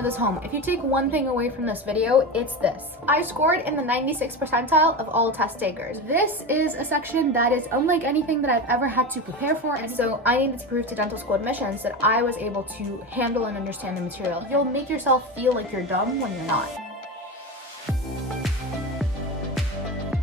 hammer this home. If you take one thing away from this video, it's this. I scored in the 96th percentile of all test takers. This is a section that is unlike anything that I've ever had to prepare for, and so I needed to prove to dental school admissions that I was able to handle and understand the material. You'll make yourself feel like you're dumb when you're not.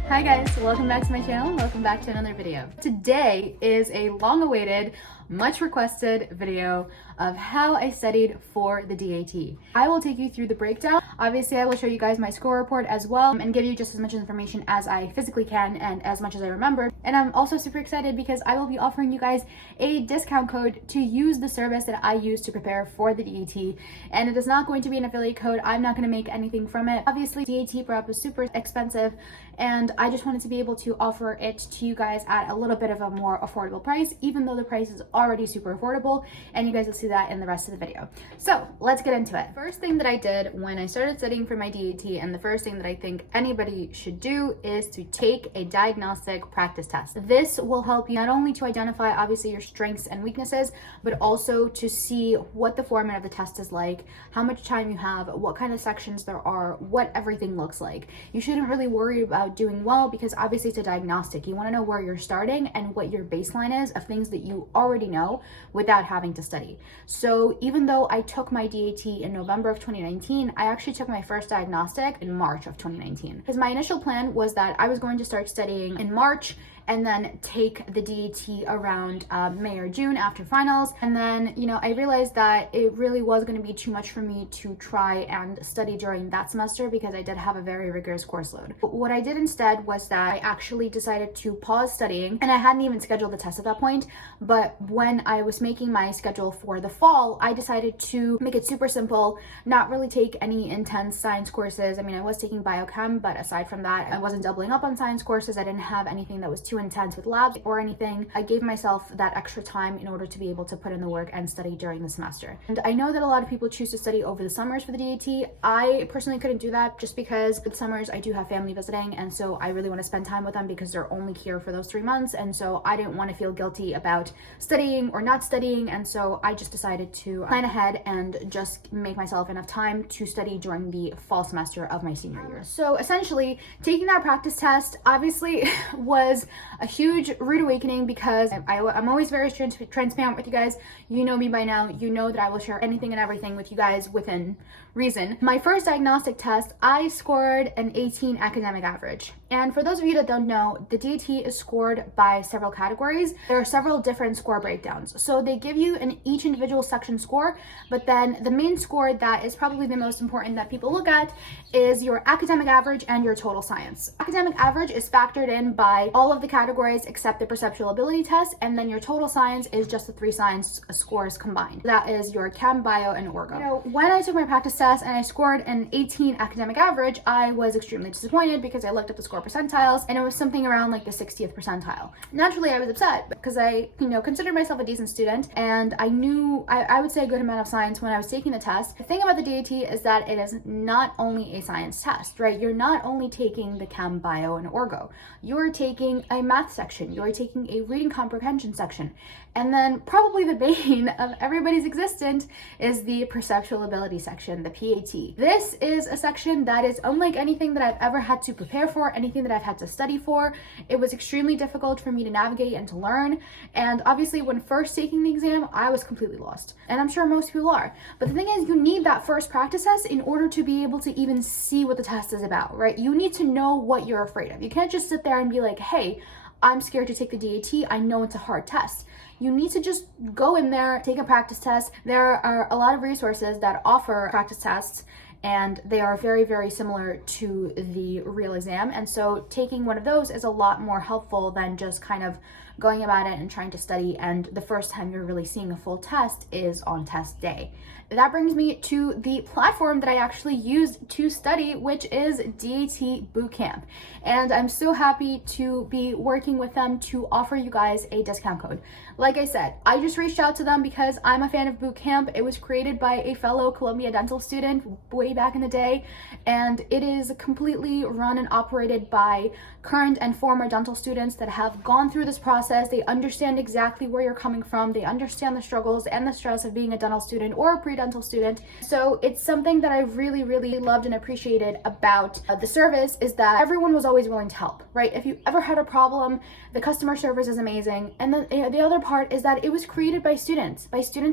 Hi guys, welcome back to my channel. Welcome back to another video. Today is a long-awaited, much requested video of how I studied for the DAT. I will take you through the breakdown. Obviously, I will show you guys my score report as well and give you just as much information as I physically can and as much as I remember. And I'm also super excited because I will be offering you guys a discount code to use the service that I use to prepare for the DAT. And it is not going to be an affiliate code. I'm not going to make anything from it. Obviously, DAT prep is super expensive, and I just wanted to be able to offer it to you guys at a little bit of a more affordable price, even though the price is already super affordable, and you guys will see that in the rest of the video. So let's get into it. First thing that I did when I started studying for my DAT, and the first thing that I think anybody should do, is to take a diagnostic practice test. This will help you not only to identify obviously your strengths and weaknesses, but also to see what the format of the test is like, how much time you have, what kind of sections there are, what everything looks like. You shouldn't really worry about doing well because obviously it's a diagnostic. You want to know where you're starting and what your baseline is of things that you already know without having to study. So even though I took my DAT in November of 2019, I actually took my first diagnostic in March of 2019. Because my initial plan was that I was going to start studying in March and then take the DAT around May or June after finals. And then, I realized that it really was going to be too much for me to try and study during that semester because I did have a very rigorous course load. But what I did instead was that I actually decided to pause studying, and I hadn't even scheduled the test at that point. But when I was making my schedule for the fall, I decided to make it super simple, not really take any intense science courses. I mean, I was taking biochem, but aside from that, I wasn't doubling up on science courses. I didn't have anything that was too intense with labs or anything. I gave myself that extra time in order to be able to put in the work and study during the semester. And I know that a lot of people choose to study over the summers for the DAT. I personally couldn't do that just because with summers I do have family visiting, and so I really want to spend time with them because they're only here for those 3 months, and so I didn't want to feel guilty about studying or not studying, and so I just decided to plan ahead and just make myself enough time to study during the fall semester of my senior year. So essentially, taking that practice test obviously was a huge rude awakening because I'm always very transparent with you guys. You know me by now. You know that I will share anything and everything with you guys within reason. My first diagnostic test, I scored an 18 academic average. And for those of you that don't know, the DAT is scored by several categories. There are several different score breakdowns. So they give you each individual section score, but then the main score that is probably the most important that people look at is your academic average and your total science. Academic average is factored in by all of the categories except the perceptual ability test, and then your total science is just the 3 science scores combined. That is your chem, bio, and orgo. When I took my practice test and I scored an 18 academic average, I was extremely disappointed because I looked at the score percentiles and it was something around like the 60th percentile. Naturally, I was upset because I, considered myself a decent student, and I knew I would say a good amount of science when I was taking the test. The thing about the DAT is that it is not only a science test, right? You're not only taking the chem, bio, and orgo. You're taking a math section. You're taking a reading comprehension section. And then probably the bane of everybody's existence is the perceptual ability section, the PAT. This is a section that is unlike anything that I've ever had to prepare for, anything that I've had to study for. It was extremely difficult for me to navigate and to learn. And obviously when first taking the exam, I was completely lost. And I'm sure most people are. But the thing is, you need that first practice test in order to be able to even see what the test is about, right? You need to know what you're afraid of. You can't just sit there and be like, hey, I'm scared to take the DAT. I know it's a hard test. You need to just go in there, take a practice test. There are a lot of resources that offer practice tests, and they are very, very similar to the real exam. And so taking one of those is a lot more helpful than just kind of going about it and trying to study, and the first time you're really seeing a full test is on test day. That brings me to the platform that I actually used to study, which is DAT Bootcamp. And I'm so happy to be working with them to offer you guys a discount code. Like I said, I just reached out to them because I'm a fan of Bootcamp. It was created by a fellow Columbia dental student way way back in the day, and it is completely run and operated by current and former dental students that have gone through this process. They understand exactly where you're coming from. They understand the struggles and the stress of being a dental student or a pre-dental student. So it's something that I really, really loved and appreciated about the service, is that everyone was always willing to help, right? If you ever had a problem, the customer service is amazing. And then the other part is that it was created by students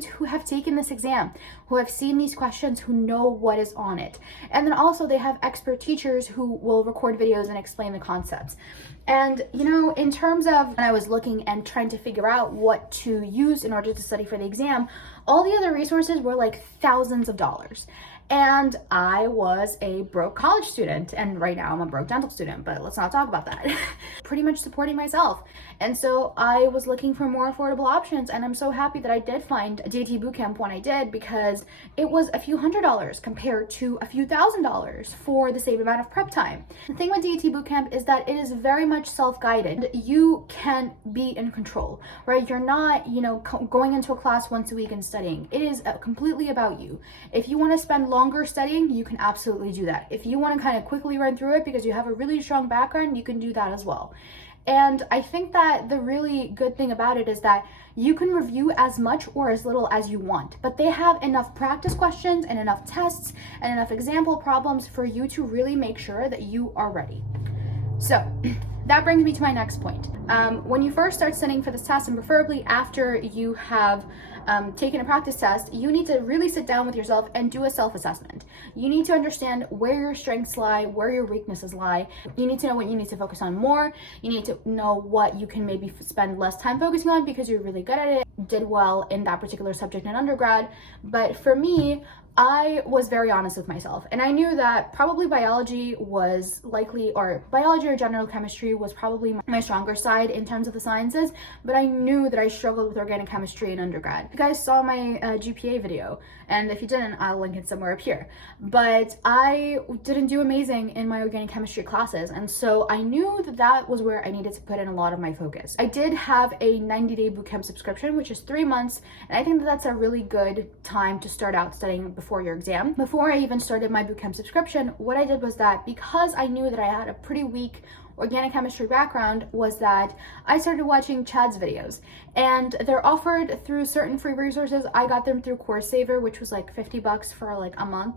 who have taken this exam, who have seen these questions, who know what is on it. And then also they have expert teachers who will record videos and explain the concepts. And, you know, in terms of when I was looking and trying to figure out what to use in order to study for the exam, all the other resources were like thousands of dollars. And I was a broke college student, and right now I'm a broke dental student, but let's not talk about that. Pretty much supporting myself. And so I was looking for more affordable options, and I'm so happy that I did find a DAT bootcamp when I did, because it was a few $100s compared to a few $1,000s for the same amount of prep time. The thing with DAT bootcamp is that it is very much self-guided. You can be in control, right? You're not, you know, going into a class once a week and studying. It is completely about you. If you want to spend longer studying, you can absolutely do that. If you want to kind of quickly run through it because you have a really strong background, you can do that as well. And I think that the really good thing about it is that you can review as much or as little as you want, but they have enough practice questions and enough tests and enough example problems for you to really make sure that you are ready. So that brings me to my next point. When you first start studying for this test, and preferably after you have taken a practice test, you need to really sit down with yourself and do a self-assessment. You need to understand where your strengths lie, where your weaknesses lie. You need to know what you need to focus on more. You need to know what you can maybe spend less time focusing on because you're really good at it, did well in that particular subject in undergrad. But for me, I was very honest with myself, and I knew that probably biology was likely, or biology or general chemistry was probably my stronger side in terms of the sciences, but I knew that I struggled with organic chemistry in undergrad. You guys saw my GPA video, and if you didn't, I'll link it somewhere up here. But I didn't do amazing in my organic chemistry classes, and so I knew that that was where I needed to put in a lot of my focus. I did have a 90-day bootcamp subscription, which is 3 months, and I think that that's a really good time to start out studying before your exam. Before I even started my bootcamp subscription, what I did was that, because I knew that I had a pretty weak organic chemistry background, was that I started watching Chad's videos, and they're offered through certain free resources. I got them through Course Saver, which was like $50 for like a month.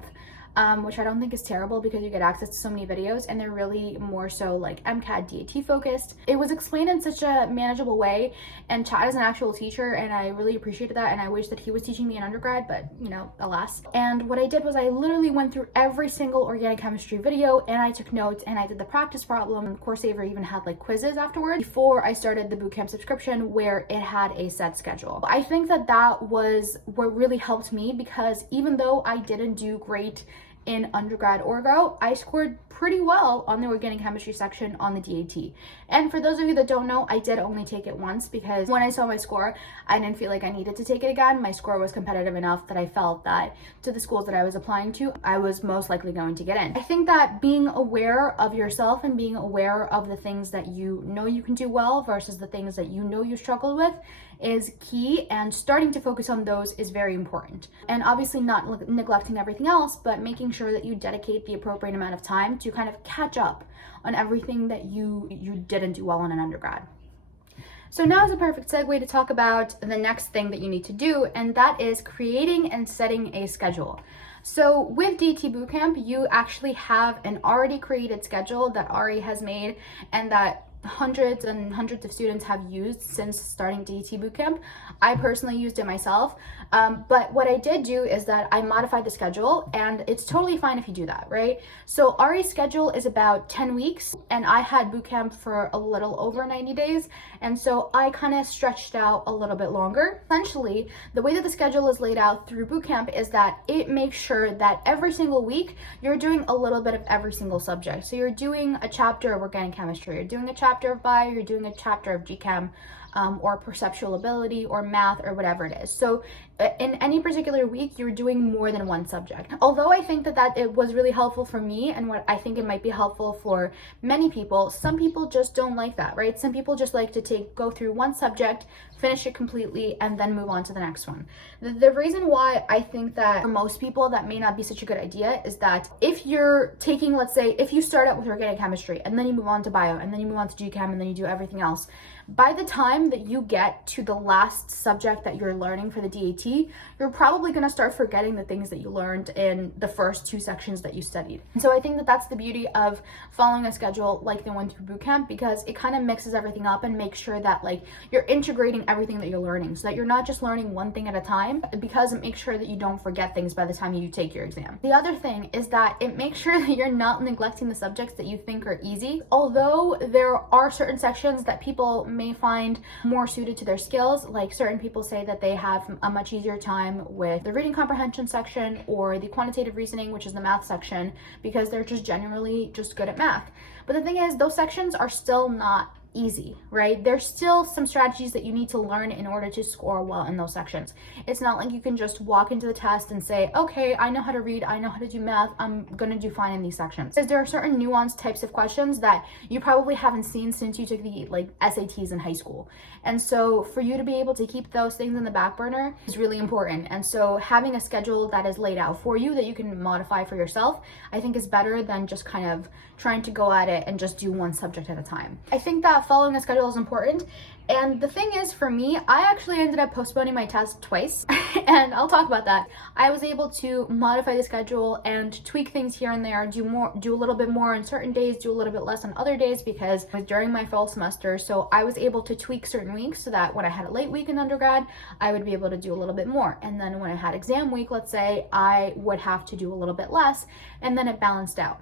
Which I don't think is terrible because you get access to so many videos, and they're really more so like MCAT, DAT focused. It was explained in such a manageable way, and Chad is an actual teacher, and I really appreciated that, and I wish that he was teaching me in undergrad, but you know, alas. And what I did was I literally went through every single organic chemistry video, and I took notes, and I did the practice problem. Course Saver even had like quizzes afterwards before I started the bootcamp subscription, where it had a set schedule. I think that that was what really helped me, because even though I didn't do great in undergrad orgo, I scored pretty well on the organic chemistry section on the DAT. And for those of you that don't know, I did only take it once, because when I saw my score, I didn't feel like I needed to take it again. My score was competitive enough that I felt that to the schools that I was applying to, I was most likely going to get in. I think that being aware of yourself and being aware of the things that you know you can do well versus the things that you know you struggle with is key, and starting to focus on those is very important. And obviously not neglecting everything else, but making sure that you dedicate the appropriate amount of time to kind of catch up on everything that you didn't do well in an undergrad. So now is a perfect segue to talk about the next thing that you need to do, and that is creating and setting a schedule. So with DAT Bootcamp, you actually have an already created schedule that Ari has made, and that hundreds and hundreds of students have used since starting DAT Bootcamp. I personally used it myself, but what I did do is that I modified the schedule, and it's totally fine if you do that, right? So Ari's schedule is about 10 weeks, and I had bootcamp for a little over 90 days, and so I kind of stretched out a little bit longer. Essentially, the way that the schedule is laid out through bootcamp is that it makes sure that every single week you're doing a little bit of every single subject. So you're doing a chapter of organic chemistry, you're doing a chapter of bio, you're doing a chapter of GChem, or perceptual ability or math or whatever it is. So in any particular week, you're doing more than one subject. Although I think that it was really helpful for me, and what I think it might be helpful for many people, some people just don't like that, right? Some people just like to go through one subject, finish it completely, and then move on to the next one. The reason why I think that for most people that may not be such a good idea is that if you're taking, let's say, if you start out with organic chemistry and then you move on to bio and then you move on to GChem and then you do everything else, by the time that you get to the last subject that you're learning for the DAT, you're probably going to start forgetting the things that you learned in the first 2 sections that you studied. And so I think that that's the beauty of following a schedule like the one through bootcamp, because it kind of mixes everything up and makes sure that like you're integrating everything that you're learning, so that you're not just learning one thing at a time, because it makes sure that you don't forget things by the time you take your exam. The other thing is that it makes sure that you're not neglecting the subjects that you think are easy. Although there are certain sections that people may find more suited to their skills, like certain people say that they have a much easier time with the reading comprehension section or the quantitative reasoning, which is the math section, because they're just generally just good at math. But the thing is, those sections are still not easy, right? There's still some strategies that you need to learn in order to score well in those sections. It's not like you can just walk into the test and say, okay, I know how to read, I know how to do math, I'm gonna do fine in these sections. Because there are certain nuanced types of questions that you probably haven't seen since you took the SATs in high school. And so for you to be able to keep those things in the back burner is really important. And so having a schedule that is laid out for you that you can modify for yourself, I think is better than just kind of trying to go at it and just do one subject at a time. I think that following a schedule is important. And the thing is, for me, I actually ended up postponing my test twice, and I'll talk about that. I was able to modify the schedule and tweak things here and there, do a little bit more on certain days, do a little bit less on other days, because it was during my fall semester, so I was able to tweak certain weeks so that when I had a late week in undergrad, I would be able to do a little bit more. And then when I had exam week, let's say, I would have to do a little bit less, and then it balanced out.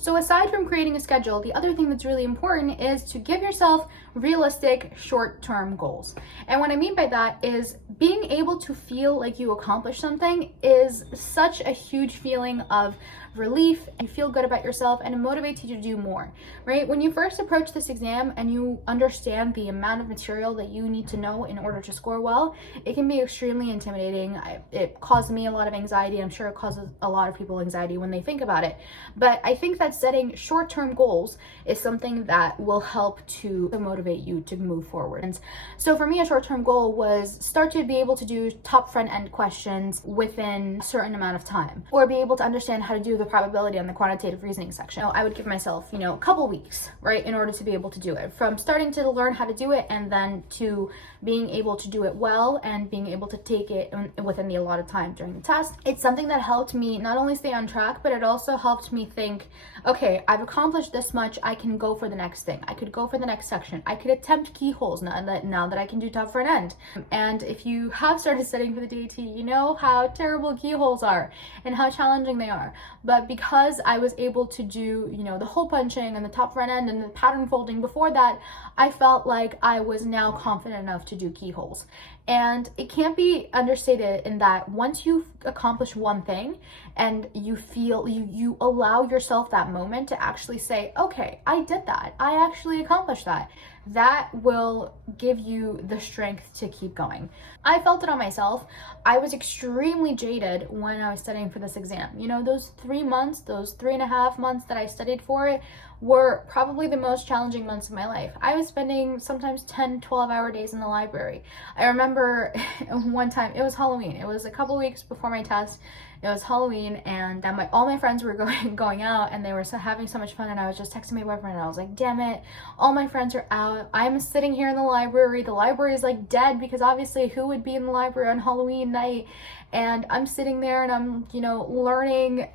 So aside from creating a schedule, the other thing that's really important is to give yourself realistic short-term goals. And what I mean by that is being able to feel like you accomplished something is such a huge feeling of relief, and you feel good about yourself, and it motivates you to do more, right? When you first approach this exam and you understand the amount of material that you need to know in order to score well, it can be extremely intimidating. It caused me a lot of anxiety. I'm sure it causes a lot of people anxiety when they think about it. But I think that setting short-term goals is something that will help to motivate you to move forward. And so for me, a short-term goal was start to be able to do top front-end questions within a certain amount of time, or be able to understand how to do the probability on the quantitative reasoning section. I would give myself, a couple weeks, right, in order to be able to do it. From starting to learn how to do it and then to being able to do it well and being able to take it within the allotted time during the test. It's something that helped me not only stay on track, but it also helped me think, okay, I've accomplished this much, I can go for the next thing. I could go for the next section. I could attempt keyholes now that I can do top front end. And if you have started studying for the DAT, you know how terrible keyholes are and how challenging they are. But because I was able to do, the hole punching and the top front end and the pattern folding before that, I felt like I was now confident enough to do keyholes. And it can't be understated in that once you've accomplished one thing and you feel, you allow yourself that moment to actually say, okay, I did that. I actually accomplished that. That will give you the strength to keep going. I felt it on myself. I was extremely jaded when I was studying for this exam. Those 3 months, those 3.5 months that I studied for it were probably the most challenging months of my life. I was spending sometimes 10, 12-hour days in the library. I remember one time, it was Halloween. It was a couple weeks before my test. It was Halloween, and all my friends were going out, and they were having so much fun, and I was just texting my boyfriend, and I was like, damn it, all my friends are out. I'm sitting here in the library. The library is like dead, because obviously who would be in the library on Halloween night? And I'm sitting there and I'm, learning.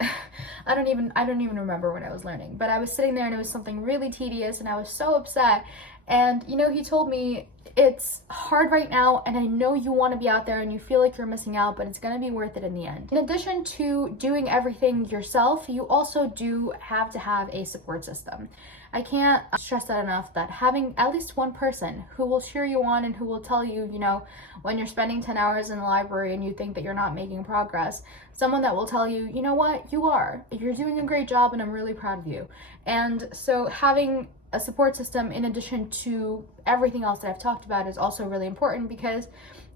I don't even remember what I was learning, but I was sitting there and it was something really tedious, and I was so upset. And, he told me, it's hard right now, and I know you want to be out there and you feel like you're missing out, but it's going to be worth it in the end. In addition to doing everything yourself, you also do have to have a support system. I can't stress that enough, that having at least one person who will cheer you on and who will tell you, when you're spending 10 hours in the library and you think that you're not making progress, someone that will tell you, you know what, you're doing a great job and I'm really proud of you. And so having a support system in addition to everything else that I've talked about is also really important, because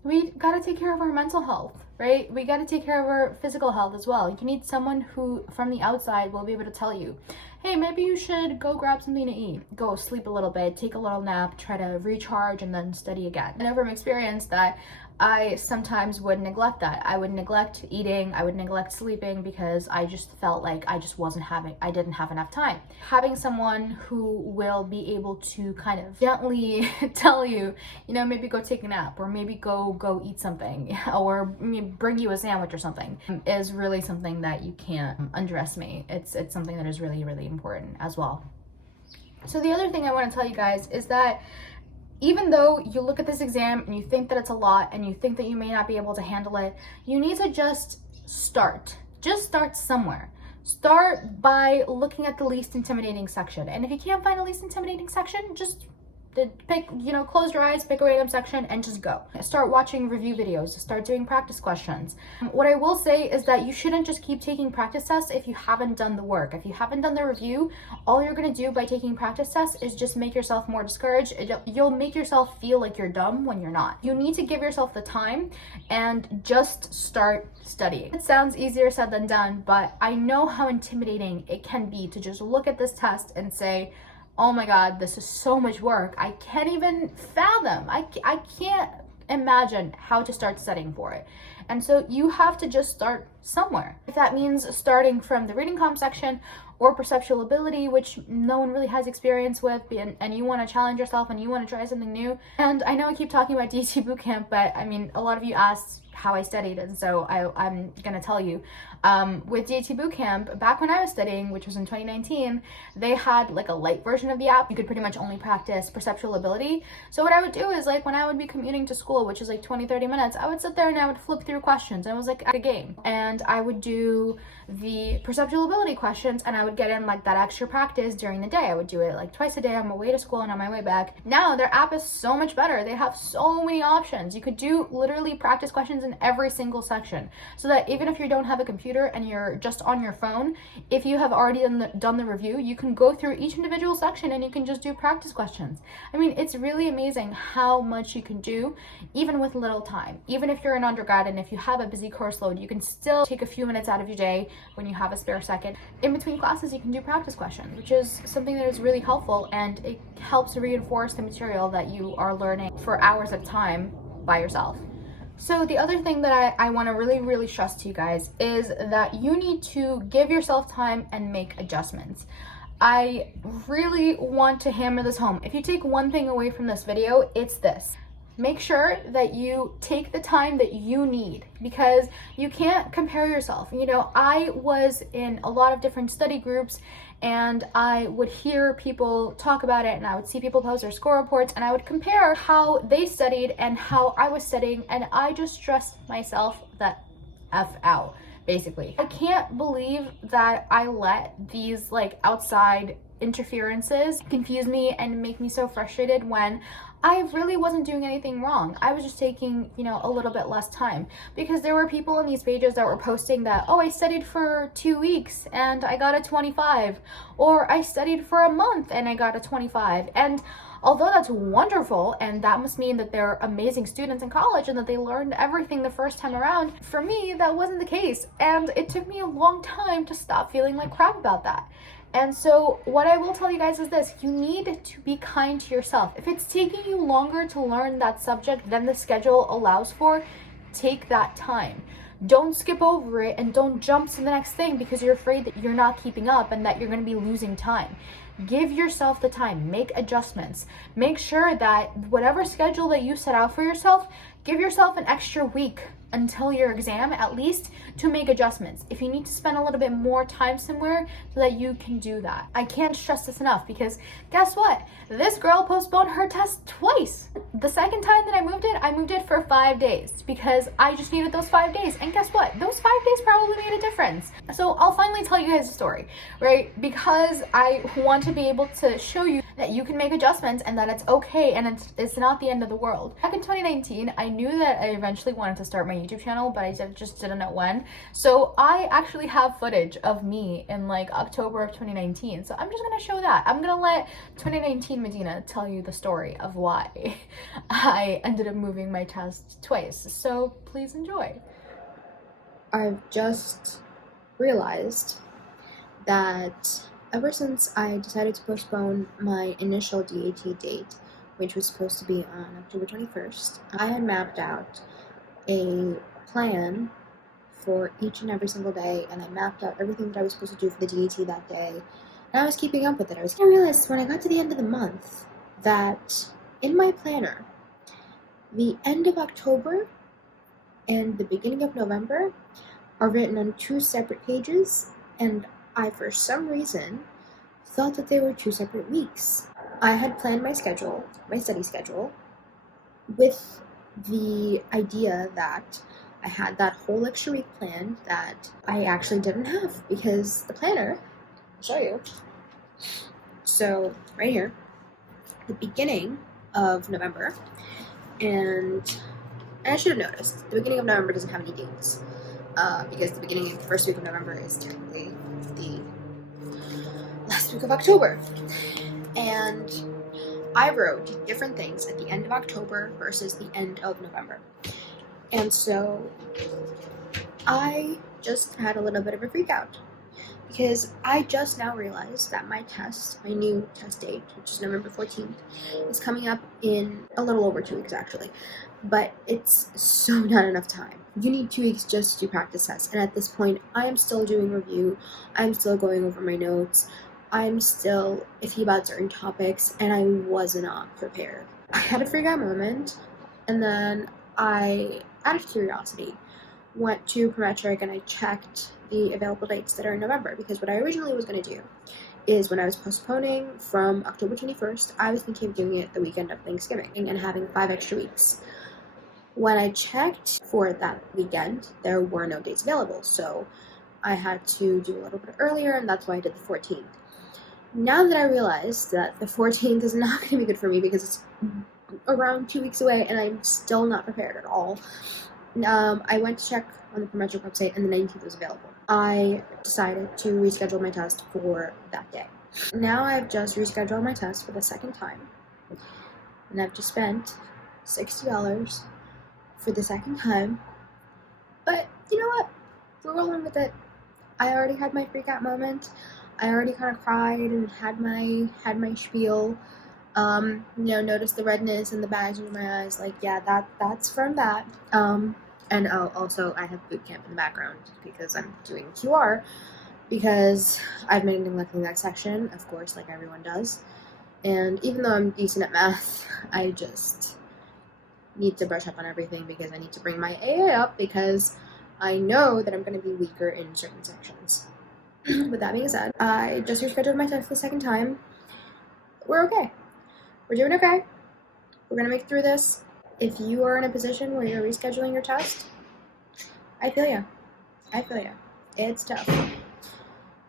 we got to take care of our mental health, right? We got to take care of our physical health as well. You need someone who from the outside will be able to tell you, hey, maybe you should go grab something to eat, go sleep a little bit, take a little nap, try to recharge, and then study again. I know from experience that I sometimes would neglect that. I would neglect eating, I would neglect sleeping, because I just felt like I didn't have enough time. Having someone who will be able to kind of gently tell you, maybe go take a nap, or maybe go eat something, or bring you a sandwich or something, is really something that you can't underestimate. It's something that is really, really important as well. So the other thing I want to tell you guys is that even though you look at this exam and you think that it's a lot and you think that you may not be able to handle it, you need to just start. Just start somewhere. Start by looking at the least intimidating section. And if you can't find a least intimidating section, just pick, close your eyes, pick a random section and just go. Start watching review videos, start doing practice questions. What I will say is that you shouldn't just keep taking practice tests if you haven't done the work. If you haven't done the review, all you're gonna do by taking practice tests is just make yourself more discouraged. You'll make yourself feel like you're dumb when you're not. You need to give yourself the time and just start studying. It sounds easier said than done, but I know how intimidating it can be to just look at this test and say, oh my God, this is so much work. I can't even fathom. I can't imagine how to start studying for it. And so you have to just start somewhere. If that means starting from the reading comp section or perceptual ability, which no one really has experience with, and you want to challenge yourself and you want to try something new. And I know I keep talking about DAT bootcamp, but I mean, a lot of you asked how I studied, and so I'm gonna tell you. With DAT bootcamp, back when I was studying, which was in 2019, they had like a light version of the app. You could pretty much only practice perceptual ability. So what I would do is, like, when I would be commuting to school, which is like 20-30 minutes, I would sit there and I would flip through questions, and it was like a game. And I would do the perceptual ability questions, and I would get in like that extra practice during the day. I would do it like twice a day on my way to school and on my way back. Now their app is so much better. They have so many options. You could do literally practice questions in every single section, so that even if you don't have a computer and you're just on your phone, if you have already done the review, you can go through each individual section and you can just do practice questions. I mean, it's really amazing how much you can do even with little time. Even if you're an undergrad and if you have a busy course load, you can still take a few minutes out of your day when you have a spare second. In between classes, you can do practice questions, which is something that is really helpful, and it helps reinforce the material that you are learning for hours at a time by yourself. So the other thing that I want to really stress to you guys is that you need to give yourself time and make adjustments. I really want to hammer this home. If you take one thing away from this video, it's this. Make sure that you take the time that you need, because you can't compare yourself. I was in a lot of different study groups, and I would hear people talk about it, and I would see people post their score reports, and I would compare how they studied and how I was studying, and I just stressed myself the F out, basically. I can't believe that I let these like outside interferences confuse me and make me so frustrated when I really wasn't doing anything wrong. I was just taking, a little bit less time, because there were people on these pages that were posting that, oh, I studied for 2 weeks and I got a 25, or I studied for a month and I got a 25. And although that's wonderful, and that must mean that they're amazing students in college and that they learned everything the first time around, for me, that wasn't the case. And it took me a long time to stop feeling like crap about that. And so what I will tell you guys is this: you need to be kind to yourself. If it's taking you longer to learn that subject than the schedule allows for, take that time. Don't skip over it and don't jump to the next thing because you're afraid that you're not keeping up and that you're going to be losing time. Give yourself the time, make adjustments. Make sure that whatever schedule that you set out for yourself, give yourself an extra week until your exam, at least, to make adjustments. If you need to spend a little bit more time somewhere, so that you can do that. I can't stress this enough, because guess what? This girl postponed her test twice. The second time that I moved it for 5 days, because I just needed those 5 days. And guess what? Those 5 days probably made a difference. So I'll finally tell you guys a story, right? Because I want to be able to show you that you can make adjustments and that it's okay and it's not the end of the world. Back in 2019, I knew that I eventually wanted to start my YouTube channel, but I just didn't know when. So I actually have footage of me in like October of 2019. So I'm just gonna show that. I'm gonna let 2019 Medina tell you the story of why I ended up moving my test twice. So please enjoy. I've just realized that ever since I decided to postpone my initial DAT date, which was supposed to be on October 21st, I had mapped out a plan for each and every single day, and I mapped out everything that I was supposed to do for the DAT that day, and I was keeping up with it. I realized when I got to the end of the month that in my planner, the end of October and the beginning of November are written on two separate pages, and I, for some reason, thought that they were two separate weeks. I had planned my schedule, my study schedule, with the idea that I had that whole extra week planned that I actually didn't have, because the planner, I'll show you. So, right here, the beginning of November, and I should have noticed, the beginning of November doesn't have any dates. Because the beginning of the first week of November is technically the last week of October. And I wrote different things at the end of October versus the end of November. And so I just had a little bit of a freak out, because I just now realized that my test, my new test date, which is November 14th, is coming up in a little over 2 weeks actually. But it's so not enough time. You need 2 weeks just to practice tests. And at this point, I am still doing review. I'm still going over my notes. I'm still iffy about certain topics, and I was not prepared. I had a freak out moment, and then I, out of curiosity, went to Prometric and I checked the available dates that are in November, because what I originally was going to do is, when I was postponing from October 21st, I was thinking of doing it the weekend of Thanksgiving and having 5 extra weeks. When I checked for that weekend, there were no dates available, so I had to do a little bit earlier, and that's why I did the 14th. Now that I realized that the 14th is not going to be good for me because it's around 2 weeks away and I'm still not prepared at all, I went to check on the Prometric website, and the 19th was available. I decided to reschedule my test for that day. Now I've just rescheduled my test for the second time, and I've just spent $60 for the second time, but you know what? We're rolling with it. I already had my freak out moment. I already kind of cried and had my spiel. Noticed the redness and the bags under my eyes. Like, yeah, that's from that. And also I have boot camp in the background because I'm doing QR, because I've been neglecting that section, of course, like everyone does. And even though I'm decent at math, I just need to brush up on everything, because I need to bring my AA up, because I know that I'm going to be weaker in certain sections. With that being said, I just rescheduled my test the second time. We're okay. We're doing okay. We're going to make it through this. If you are in a position where you're rescheduling your test, I feel ya. I feel ya. It's tough.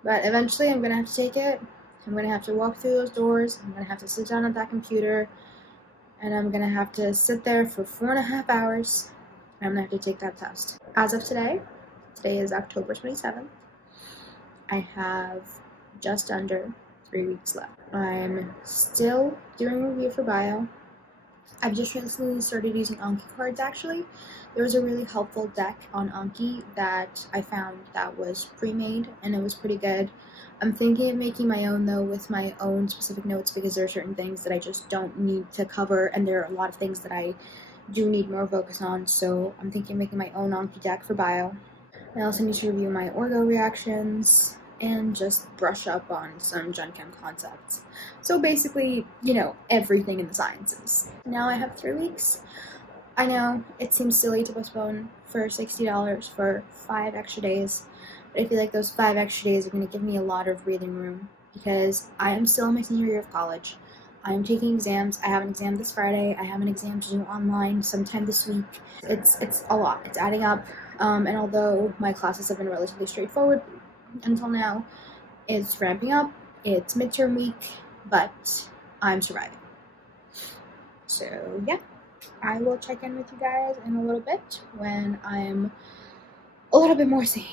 But eventually I'm going to have to take it. I'm going to have to walk through those doors. I'm going to have to sit down at that computer. And I'm going to have to sit there for 4.5 hours. And I'm going to have to take that test. As of today is October 27th. I have just under 3 weeks left. I'm still doing review for bio. I've just recently started using Anki cards, actually. There was a really helpful deck on Anki that I found that was pre-made, and it was pretty good. I'm thinking of making my own, though, with my own specific notes, because there are certain things that I just don't need to cover, and there are a lot of things that I do need more focus on, so I'm thinking of making my own Anki deck for bio. I also need to review my orgo reactions and just brush up on some Gen Chem concepts. So basically, everything in the sciences. Now I have 3 weeks. I know it seems silly to postpone for $60 for 5 extra days, but I feel like those 5 extra days are going to give me a lot of breathing room, because I am still in my senior year of college. I am taking exams. I have an exam this Friday. I have an exam to do online sometime this week. It's a lot. It's adding up. And although my classes have been relatively straightforward until now, it's ramping up. It's midterm week, but I'm surviving. So yeah, I will check in with you guys in a little bit when I'm a little bit more sane.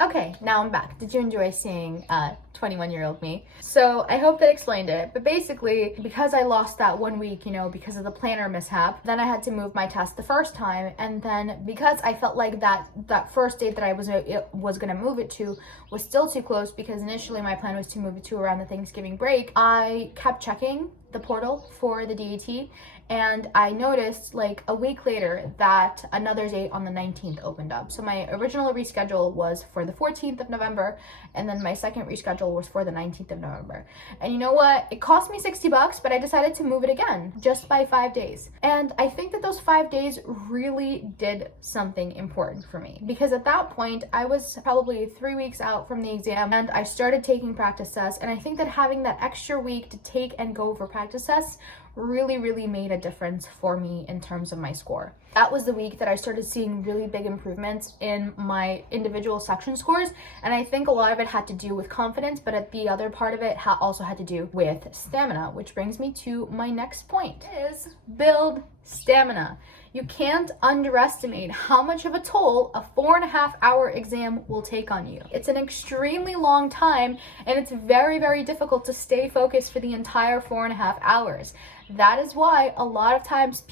Okay, now I'm back. Did you enjoy seeing 21-year-old me? So I hope that explained it. But basically, because I lost that 1 week, because of the planner mishap, then I had to move my test the first time. And then because I felt like that first date that I was gonna move it to was still too close, because initially my plan was to move it to around the Thanksgiving break, I kept checking the portal for the DAT, and I noticed like a week later that another date on the 19th opened up. So my original reschedule was for the 14th of November, and then my second reschedule was for the 19th of November. And you know what? It cost me $60, but I decided to move it again just by 5 days. And I think that those 5 days really did something important for me, because at that point I was probably 3 weeks out from the exam and I started taking practice tests. And I think that having that extra week to take and go over practice tests really made a difference for me in terms of my score. That was the week that I started seeing really big improvements in my individual section scores, and I think a lot of it had to do with confidence, but the other part of it also had to do with stamina, which brings me to my next point, is build stamina. You can't underestimate how much of a toll a 4.5-hour exam will take on you. It's an extremely long time, and it's very difficult to stay focused for the entire 4.5 hours. That is why a lot of times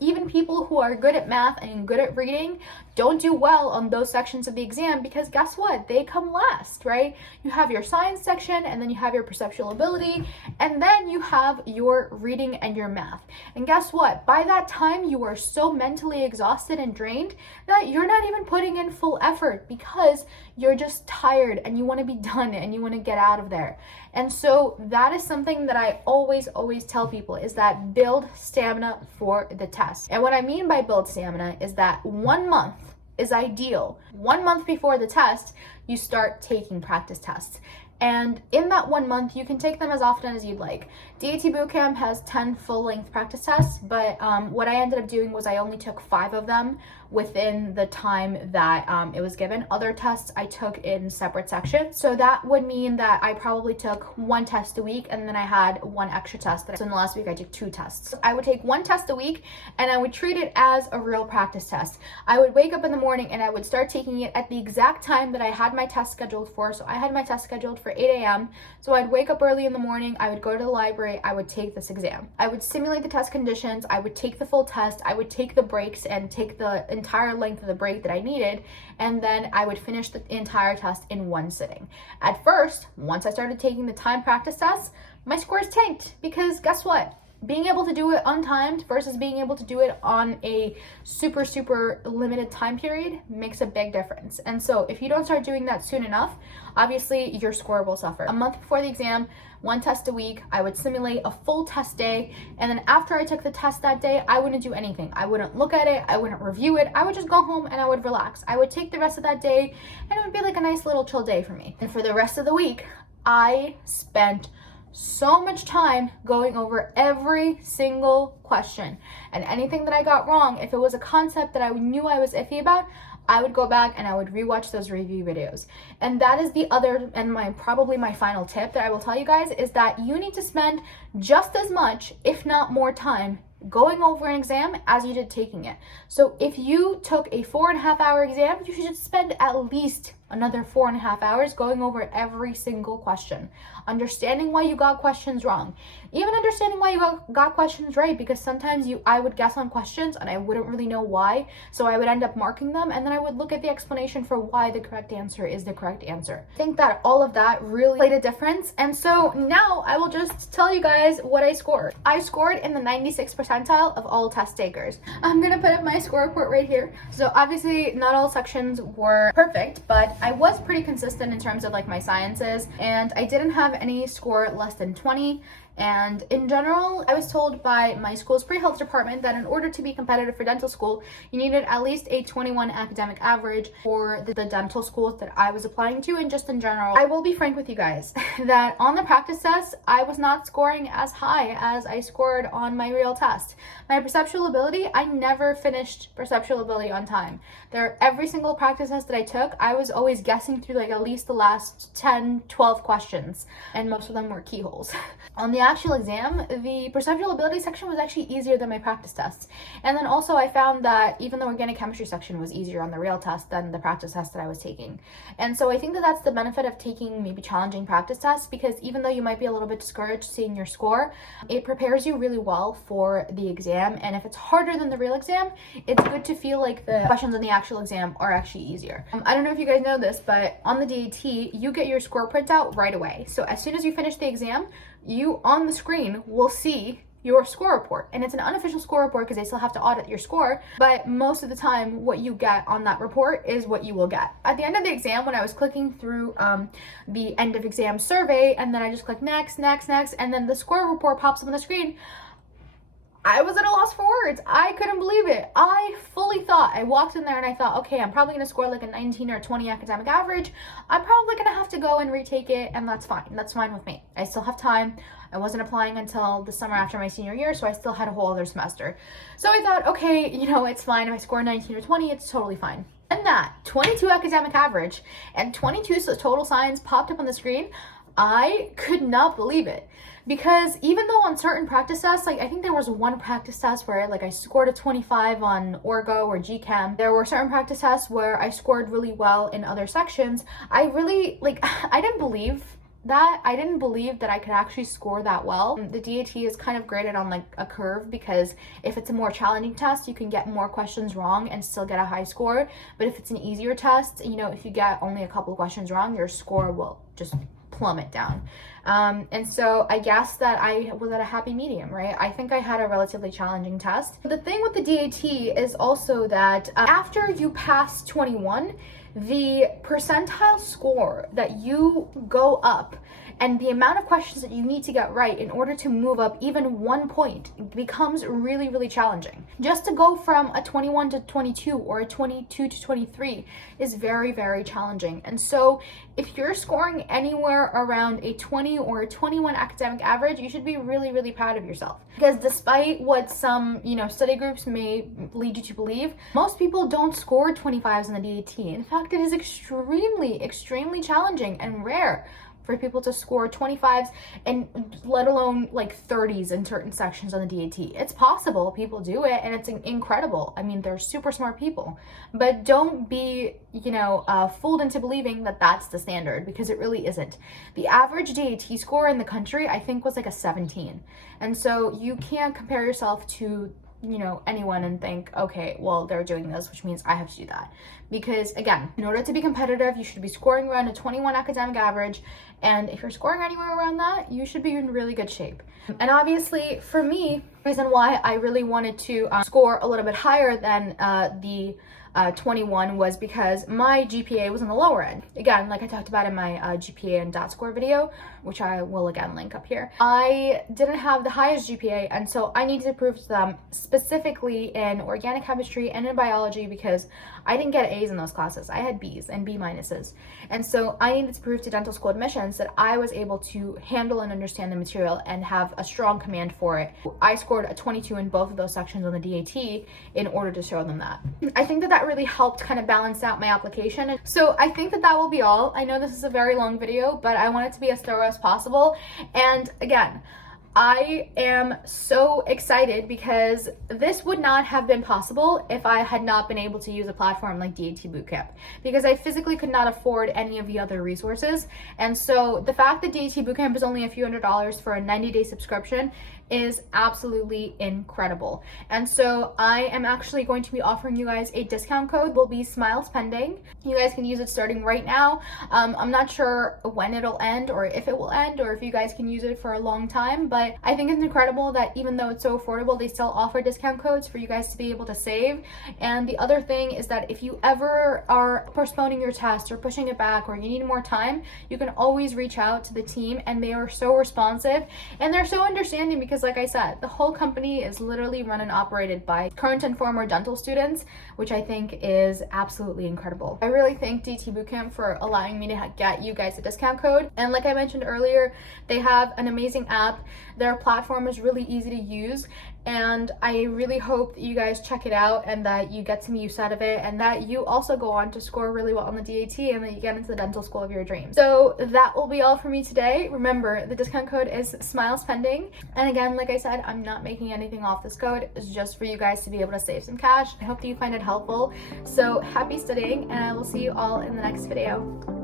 even people who are good at math and good at reading, don't do well on those sections of the exam, because guess what? They come last, right? You have your science section, and then you have your perceptual ability, and then you have your reading and your math. And guess what? By that time, you are so mentally exhausted and drained that you're not even putting in full effort, because you're just tired and you want to be done and you want to get out of there. And so that is something that I always tell people, is that build stamina for the test. And what I mean by build stamina is that 1 month is ideal. 1 month before the test, you start taking practice tests. And in that 1 month, you can take them as often as you'd like. DAT Bootcamp has 10 full-length practice tests, but what I ended up doing was I only took 5 of them within the time that it was given. Other tests I took in separate sections. So that would mean that I probably took 1 test a week, and then I had 1 extra test. So in the last week, I took 2 tests. I would take 1 test a week, and I would treat it as a real practice test. I would wake up in the morning and I would start taking it at the exact time that I had my test scheduled for. So I had my test scheduled for 8 a.m. So I'd wake up early in the morning, I would go to the library, I would take this exam. I would simulate the test conditions, I would take the full test, I would take the breaks and take the entire length of the break that I needed, and then I would finish the entire test in 1 sitting. At first, once I started taking the time practice tests, my scores tanked, because guess what? Being able to do it untimed versus being able to do it on a super limited time period makes a big difference. And so if you don't start doing that soon enough, obviously your score will suffer. A month before the exam, 1 test a week, I would simulate a full test day, and then after I took the test that day, I wouldn't do anything. I wouldn't look at it, I wouldn't review it, I would just go home and I would relax. I would take the rest of that day, and it would be like a nice little chill day for me. And for the rest of the week, I spent so much time going over every single question, and anything that I got wrong, if it was a concept that I knew I was iffy about, I would go back and I would rewatch those review videos. And that is the other, and probably my final tip that I will tell you guys, is that you need to spend just as much, if not more time, going over an exam as you did taking it. So if you took a 4.5-hour exam, you should spend at least another 4.5 hours going over every single question, understanding why you got questions wrong, even understanding why you got questions right, because sometimes I would guess on questions and I wouldn't really know why, so I would end up marking them, and then I would look at the explanation for why the correct answer is the correct answer. I think that all of that really played a difference, and so now I will just tell you guys what I scored. I scored in the 96th percentile of all test takers. I'm gonna put up my score report right here. So obviously not all sections were perfect, but I was pretty consistent in terms of like my sciences, and I didn't have any score less than 20. And in general, I was told by my school's pre-health department that in order to be competitive for dental school, you needed at least a 21 academic average for the dental schools that I was applying to, and just in general. I will be frank with you guys that on the practice test, I was not scoring as high as I scored on my real test. My perceptual ability, I never finished perceptual ability on time. Every single practice test that I took, I was always always guessing through like at least the last 10, 12 questions, and most of them were keyholes. On the actual exam, the perceptual ability section was actually easier than my practice tests. And then also I found that even the organic chemistry section was easier on the real test than the practice test that I was taking. And so I think that that's the benefit of taking maybe challenging practice tests, because even though you might be a little bit discouraged seeing your score, it prepares you really well for the exam. And if it's harder than the real exam, it's good to feel like the questions on the actual exam are actually easier. I don't know if you guys know this, but on the DAT, you get your score printout right away. So as soon as you finish the exam, you on the screen will see your score report. And it's an unofficial score report because they still have to audit your score, but most of the time what you get on that report is what you will get. At the end of the exam, when I was clicking through the end of exam survey, and then I just click next, next, next, and then the score report pops up on the screen, I was at a loss for words. I couldn't believe it. I fully thought, I walked in there and I thought, okay, I'm probably going to score like a 19 or a 20 academic average. I'm probably going to have to go and retake it, and that's fine. That's fine with me. I still have time. I wasn't applying until the summer after my senior year, so I still had a whole other semester. So I thought, okay, you know, it's fine. If I score 19 or 20, it's totally fine. And that 22 academic average and 22 total science popped up on the screen. I could not believe it. Because even though on certain practice tests, like I think there was one practice test where like I scored a 25 on Orgo or GChem, there were certain practice tests where I scored really well in other sections. I really, like, I didn't believe that. I didn't believe that I could actually score that well. The DAT is kind of graded on like a curve, because if it's a more challenging test, you can get more questions wrong and still get a high score. But if it's an easier test, you know, if you get only a couple of questions wrong, your score will just plummet down. And so I guess that I was at a happy medium, right? I think I had a relatively challenging test. The thing with the DAT is also that after you pass 21, the percentile score that you go up and the amount of questions that you need to get right in order to move up even 1 point becomes really, really challenging. Just to go from a 21 to 22 or a 22 to 23 is very, very challenging. And so if you're scoring anywhere around a 20 or a 21 academic average, you should be really, really proud of yourself. Because despite what some, you know, study groups may lead you to believe, most people don't score 25s in the DAT. In fact, it is extremely, extremely challenging and rare for people to score 25s and let alone like 30s in certain sections on the DAT. It's possible, people do it, and it's incredible. I mean, they're super smart people, but don't be, you know, fooled into believing that that's the standard, because it really isn't. The average DAT score in the country, I think, was like a 17. And so you can't compare yourself to, you know, anyone and think, okay, well, they're doing this, which means I have to do that. Because again, in order to be competitive, you should be scoring around a 21 academic average. And if you're scoring anywhere around that, you should be in really good shape. And obviously for me, the reason why I really wanted to score a little bit higher than the 21 was because my GPA was on the lower end. Again, like I talked about in my GPA and DAT score video, which I will again link up here. I didn't have the highest GPA, and so I needed to prove to them, specifically in organic chemistry and in biology, because I didn't get A's in those classes. I had B's and B minuses. And so I needed to prove to dental school admissions that I was able to handle and understand the material and have a strong command for it. I scored a 22 in both of those sections on the DAT in order to show them that. I think that that really helped kind of balance out my application. So I think that that will be all. I know this is a very long video, but I want it to be as thorough as possible. And again, I am so excited because this would not have been possible if I had not been able to use a platform like DAT Bootcamp, because I physically could not afford any of the other resources. And so the fact that DAT Bootcamp is only a few $100s for a 90-day subscription is absolutely incredible. And so I am actually going to be offering you guys a discount code. Will be Smiles Pending. You guys can use it starting right now. I'm not sure when it'll end or if it will end or if you guys can use it for a long time, but I think it's incredible that even though it's so affordable, they still offer discount codes for you guys to be able to save. And the other thing is that if you ever are postponing your test or pushing it back or you need more time, you can always reach out to the team, and they are so responsive and they're so understanding, because like I said, the whole company is literally run and operated by current and former dental students, which I think is absolutely incredible. I really thank DAT Bootcamp for allowing me to get you guys a discount code. And like I mentioned earlier, they have an amazing app Their platform is really easy to use, and I really hope that you guys check it out and that you get some use out of it, and that you also go on to score really well on the DAT and that you get into the dental school of your dreams. So that will be all for me today. Remember, the discount code is SMILESPENDING, and again, like I said, I'm not making anything off this code. It's just for you guys to be able to save some cash. I hope that you find it helpful. So happy studying, and I will see you all in the next video.